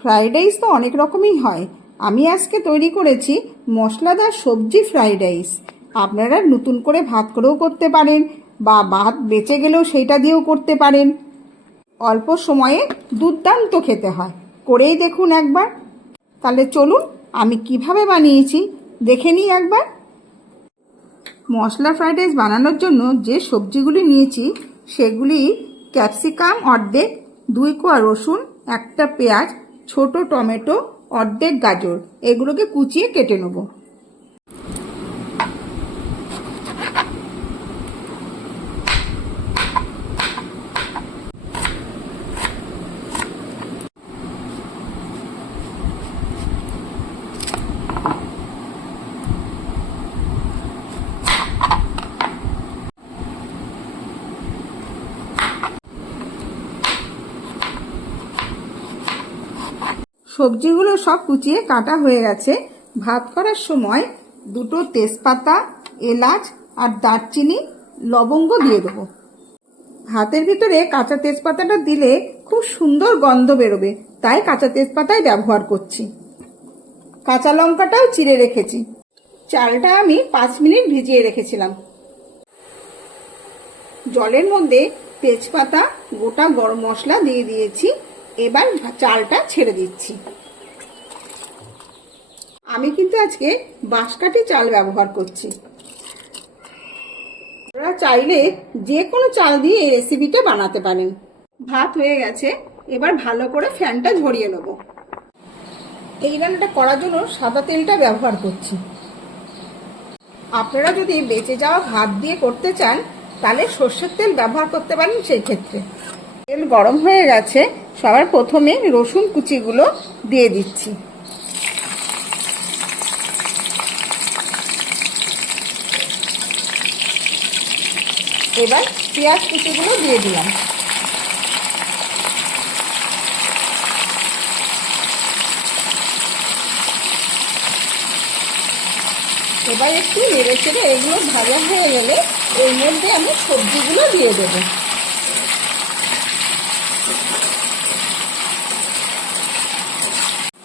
Fried rice তো অনেক রকমই হয়। আমি আজকে তৈরি করেছি মশলাদার সবজি ফ্রাইড রাইস। আপনারা নতুন করে ভাত করেও করতে পারেন, বা ভাত বেঁচে গেলেও সেইটা দিয়েও করতে পারেন। অল্প সময়ে দুর্দান্ত খেতে হয়, করেই দেখুন একবার। তাহলে চলুন আমি কিভাবে বানিয়েছি দেখে নিই একবার। মশলা ফ্রাইড রাইস বানানোর জন্য যে সবজিগুলি নিয়েছি সেগুলি ক্যাপসিকাম অর্ধেক, 2 কোয়া রসুন, একটা পেঁয়াজ, ছোট টমেটো, অর্ধেক গাজর, এগুলোকে কুচিয়ে কেটে নেব। সবজিগুলো সব কুচিয়ে কাটা হয়ে গেছে। ভাত করার সময় 2টো তেজপাতা, এলাচ আর দারচিনি, লবঙ্গ দিয়ে দেবো। ভাতের ভিতরে কাঁচা তেজপাতাটা দিলে খুব সুন্দর গন্ধ বেরোবে, তাই কাঁচা তেজপাতাই ব্যবহার করছি। কাঁচা লঙ্কাটাও চিড়ে রেখেছি। চালটা আমি 5 মিনিট ভিজিয়ে রেখেছিলাম। জলের মধ্যে তেজপাতা, গোটা গরম মশলা দিয়ে দিয়েছি। এবার চালটা ছেড়ে দিচ্ছি। আমি কিন্তু আজকে বাঁশকাঠি চাল ব্যবহার করছি। আপনারা চাইলে যে কোনো চাল দিয়ে এই রেসিপিটা বানাতে পারেন। ভাত হয়ে গেছে, এবার ভালো করে ফ্যানটা ঝরিয়ে নেব। এই রান্নাটা করার জন্য সাদা তেলটা ব্যবহার করছি। আপনারা যদি বেঁচে যাওয়া ভাত দিয়ে করতে চান তাহলে সর্ষের তেল ব্যবহার করতে পারেন। সেই ক্ষেত্রে তেল গরম হয়ে গেছে, সবার প্রথমে রসুন কুচিগুলো দিয়ে দিচ্ছি। এবার পেঁয়াজ কুচিগুলো দিয়ে দিলাম। এবার একটু নেড়ে চেড়ে এগুলো ভাজা হয়ে গেলে এর মধ্যে আমি সবজিগুলো দিয়ে দেব।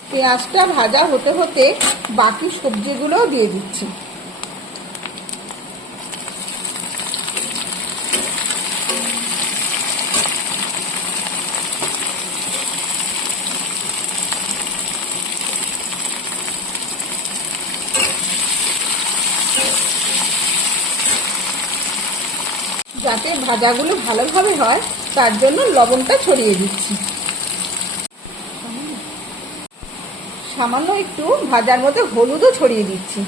পেঁয়াজটা ভাজা হতে হতে বাকি সবজিগুলোও দিয়ে দিচ্ছি। যাতে ভাজাগুলো ভালোভাবে হয় তার জন্য লবণটা ছড়িয়ে দিচ্ছি। সামান্য একটু ভাজার মধ্যে হলুদও ছড়িয়ে দিচ্ছি।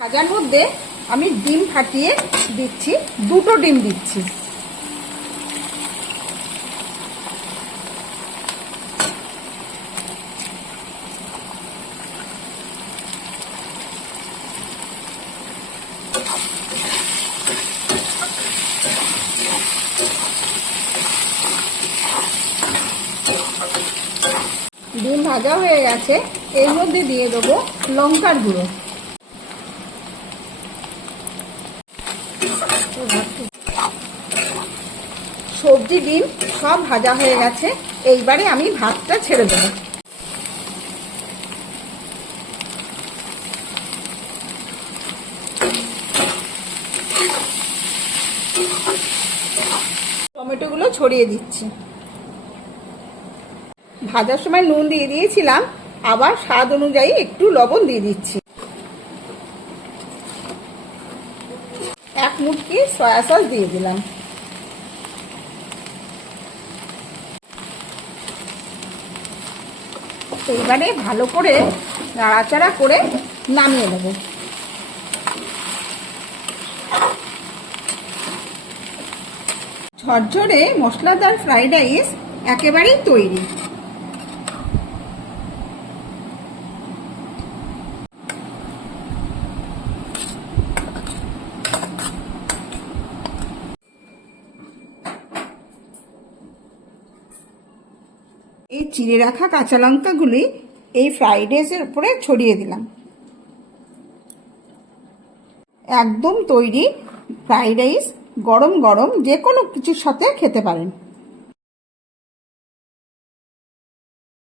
ভাজার মধ্যে আমি ডিম ফাটিয়ে দিচ্ছি, 2টো ডিম দিচ্ছি। ডিম ভাজা হয়ে গেছে, এর মধ্যে দিয়ে দেবো লঙ্কার গুঁড়ো। সবজি ডিম সব ভাজা হয়ে গেছে, এইবারে আমি ভাতটা ছেড়ে দেবো। টমেটোগুলো ছড়িয়ে দিচ্ছি। ভাজার সময় নুন দিয়ে দিয়েছিলাম, আবার স্বাদ অনুযায়ী একটু লবণ দিয়ে দিচ্ছি। 1 মুটকি সয়া সস দিয়ে দিলাম। এইবারে ভালো করে নাড়াচাড়া করে নামিয়ে দেব। ঝরঝরে মশলাদার ফ্রাইড রাইস একেবারেই তৈরি। এই চিড়ে রাখা কাঁচা লঙ্কাগুলি এই ফ্রাইড রাইসের উপরে ছড়িয়ে দিলাম। একদম তৈরি ফ্রাইড রাইস গরম গরম যে কোনো কিছুর সাথে খেতে পারেন।